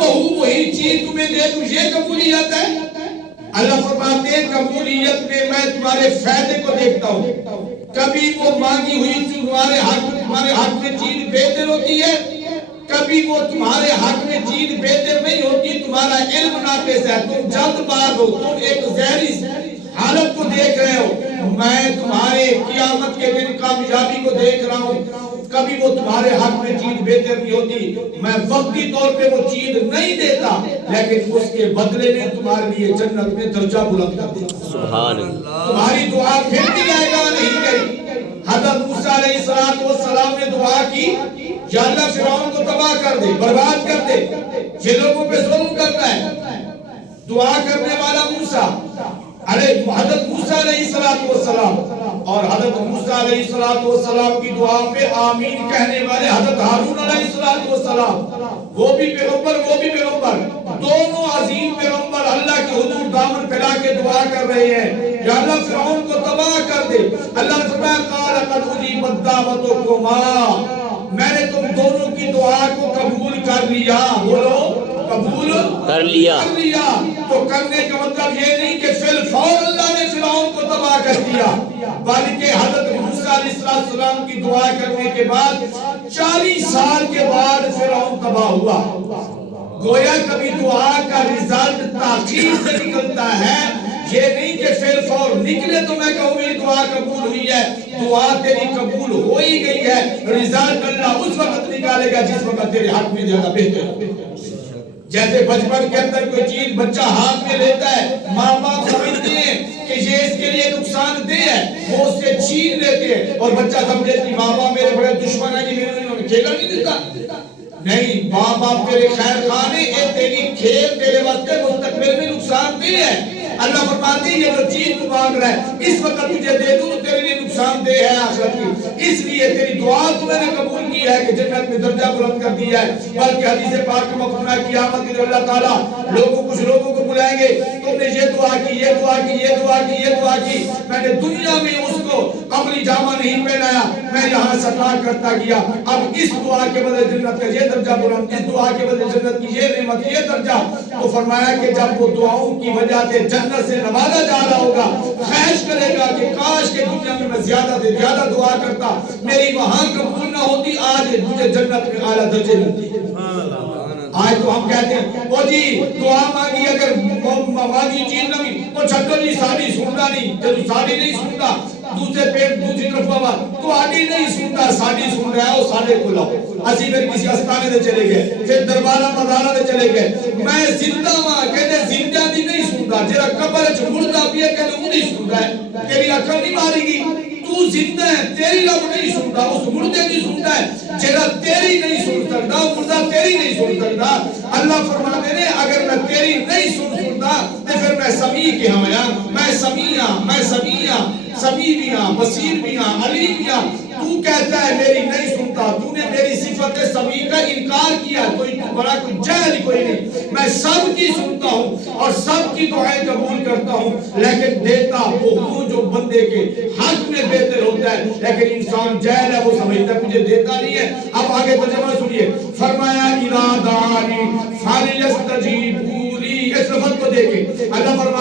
بہو وہی چیز تمہیں دے دوں، یہ قبولیت ہے؟ اللہ فرماتے ہیں قبولیت میں میں تمہارے فائدے کو دیکھتا ہوں. کبھی وہ مانگی ہوئی تمہارے حق میں چیز بہتر ہوتی ہے، کبھی وہ تمہارے حق میں چیز بہتر نہیں ہوتی. تمہارا علم ناقص ہے، تم جلد باز ہو، تم ایک زہری حالت کو دیکھ رہے ہو. میں تمہارے قیامت کے دن کامیابی کو دیکھ رہا ہوں. کبھی وہ تمہارے حق میں چیز بہتر نہیں ہوتی، میں وقتی طور پہ وہ چیز نہیں دیتا، لیکن اس کے بدلے میں تمہارے لیے جنت میں درجہ بلند کر دیتا. سبحان اللہ. تمہاری دعا پھر بھی آئے گا نہیں گئی. حضرت موسیٰ علیہ السلام نے دعا کی، یا اللہ فرعون کو تباہ کر دے، برباد کر دے، یہ لوگوں پہ ظلم کرتا ہے. دعا کرنے والا موسیٰ، حضرت موسیٰ علیہ السلام، اور حضرت موسیٰ علیہ السلام کی دعا پہ آمین کہنے والے حضرت ہارون علیہ السلام، وہ بھی پیغمبر، دونوں عظیم پیغمبر اللہ کے حضور دامن پھیلا کے دعا کر رہے ہیں، یا اللہ فرعون کو تباہ کر دے. اللہ نے فرمایا قال قد اجیبت دعوتکما، میں نے تم دونوں کی دعا کو قبول کر لیا. بولو قبول کر لیا. تو کرنے کا مطلب یہ نہیں کہ فی الفور اللہ نے فرعون کو تباہ کر دیا، بلکہ حضرت موسیٰ علیہ السلام کی دعا کرنے کے بعد 40 سال کے بعد فرعون تباہ ہوا. گویا کبھی دعا کا رزلٹ تاخیر سے نکلتا ہے، یہ نہیں کہ فی الفور نکلے تو میں کہوں یہ دعا قبول ہوئی ہے. دعا تیری قبول ہو ہی گئی ہے، رزلٹ اللہ اس وقت نکالے گا جس وقت تیرے حق میں زیادہ بہتر ہو. جیسے بچپن کے اندر کوئی چیز بچہ ہاتھ میں لیتا ہے، ماں باپ سمجھتے ہیں کہ یہ اس کے لیے نقصان دہ ہے، وہ اس سے چھین لیتے ہیں، اور بچہ سمجھے کہ ماں باپ میرے بڑے دشمن ہیں، کہ انہوں نے کھیلا نہیں دیتا. نہیں، ماں باپ تیرے خیر خواہ ہیں، یہ تیری کھیل تیرے واسطے مستقبل میں نقصان دہ ہے. اللہ فرماتے ہیں یہ جو چیز تو مانگ رہا ہے اس وقت تجھے دے دوں تو تیرے لیے نقصان دہ ہے آخرت کی، اس لیے تیری دعا تو میں نے قبول کی ہے کہ جنت میں درجہ بلند کر دیا ہے. بلکہ حدیث پاک میں فرمایا ہے قیامت کے دن اللہ تعالیٰ کچھ لوگوں کو بلائیں گے، تم نے یہ دعا کی، یہ دعا کی، یہ دعا کی، یہ دعا کی، میں نے دنیا میں اس کو عملی جامہ نہیں پہنایا، میں یہاں سطح کرتا گیا، اب اس دعا کے بدلے جنت کا یہ درجہ بلند، اس دعا کے بدلے جنت کی یہ نعمت، یہ درجہ. تو فرمایا کہ جب وہ دعاؤں کی وجہ سے جنت سے نوازا جا رہا ہوگا، خواہش کرے گا کہ کاش کے دنیا میں زیادہ سے زیادہ دعا کرتا، میری وہاں قبول نہ ہوتی، آج مجھے جنت میں اعلیٰ درجے ملتی. آج تو ہم کہتے ہیں وہ جی دعا مانگی، اگر مانگی چیز نہ بھی وہ چھٹو جی ساڑی سنتا نہیں، جب ساڑی نہیں سنتا دوسرے پیٹ دوسری طرف بابا تو آڈی نہیں سنتا، ساڑی سن رہا ہے وہ ساڑے کو لاؤ. اسی پھر کسی استانے دے چلے گئے، پھر دربارہ مدارہ دے چلے گئے. میں زندہ ماں کہتے زندہ دی نہیں سنتا، جیرا قبر چھ مردہ بھی ہے کہتے وہ نہیں سنتا ہے، تیری اکھر نہیں ماری گی، تو زندہ ہے، تیری رب نہیں سنتا، اس مردے نہیں سنتا ہے، جیرا تیری نہیں سن سکتا، مردہ تیری نہیں سن سکتا. اللہ فرماتے ہیں اگر میں تیری نہیں سنتا تو پھر میں سمیع کے ہاں یا میں سمیع بھی ہاں، بصیر بھی ہاں، علیم بھی ہاں. تو کہتا ہے میری نہیں سنتا، تو نے میری صفت سمیع کا انکار کیا، کوئی بڑا کوئی جاہل کوئی نہیں. میں سب کی سنتا ہوں اور سب کی دعائیں قبول کرتا ہوں، لیکن دیتا وہ ہوں جو بندے کے حق میں بہتر ہوتا ہے. لیکن انسان جاہل ہے، وہ سمجھتا ہے مجھے دیتا نہیں ہے. اب آگے ترجمہ سنیے، فرمایا اذا دعانی فلیستجیبوا لی، اس لفظ کو دیکھیں. اللہ فرمایا